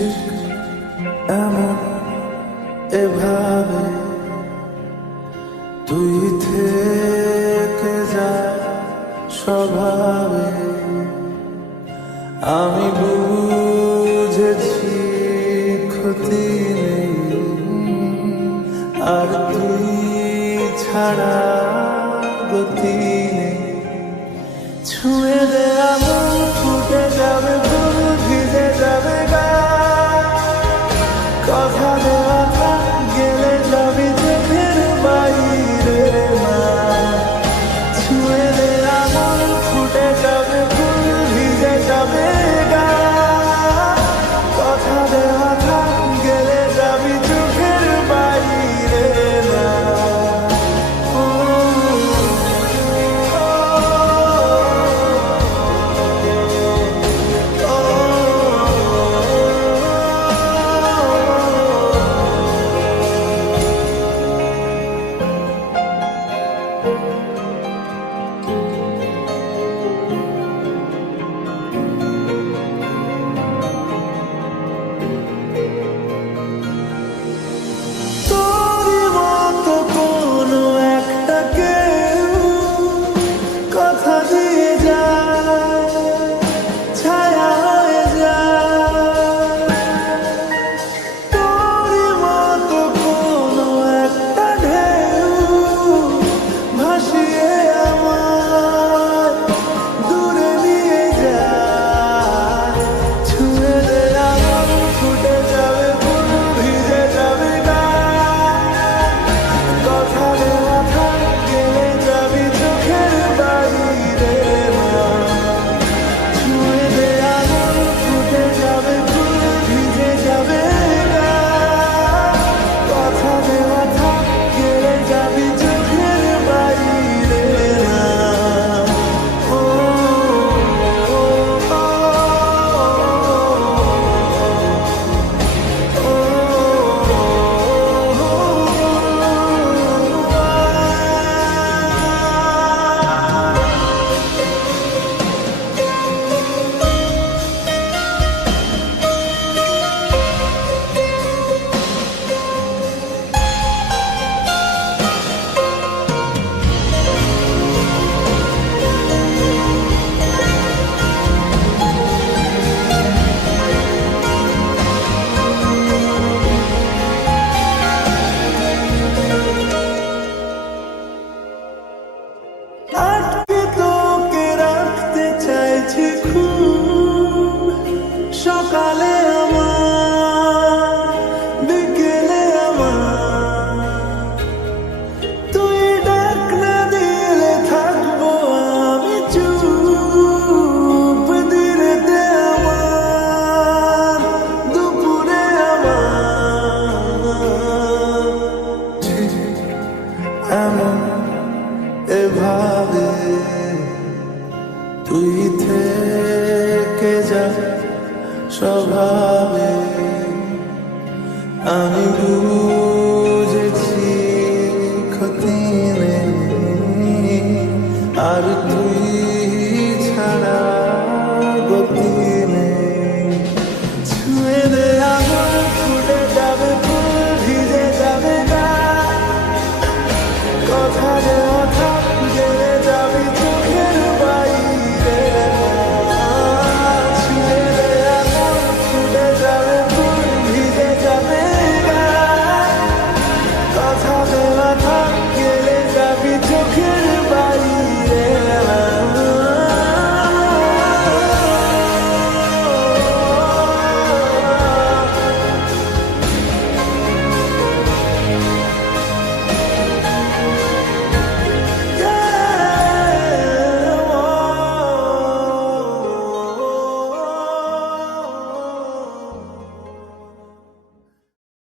ঠিক এমন এভাবে তুই থেকে যা স্বভাবে। আমি বুঝেছি ক্ষতি নেই, আর তুই ছাড়া গতি নেই। ছুঁয়ে দে আগুন, ফুটে যাবে ফুল, ভিজে যাবে গা। কথা দেওয়া থাক, গেলে যাবি চোখের বাইরে না। ছুঁয়ে দে আগুন, ফুটে যাবে ফুল, ভিজে যাবে গা। কথা দেওয়া থাক, গেলে যাবি চোখের বাইরে না। সকালে আমার, বিকেলে আমার, তুই ডাক না দিলে থাকবো আমি চুপ। দিনেতে আমার, দুপুরে আমার, ঠিক এমন এভাবে তুই থেকে যা স্বভাবে। আমি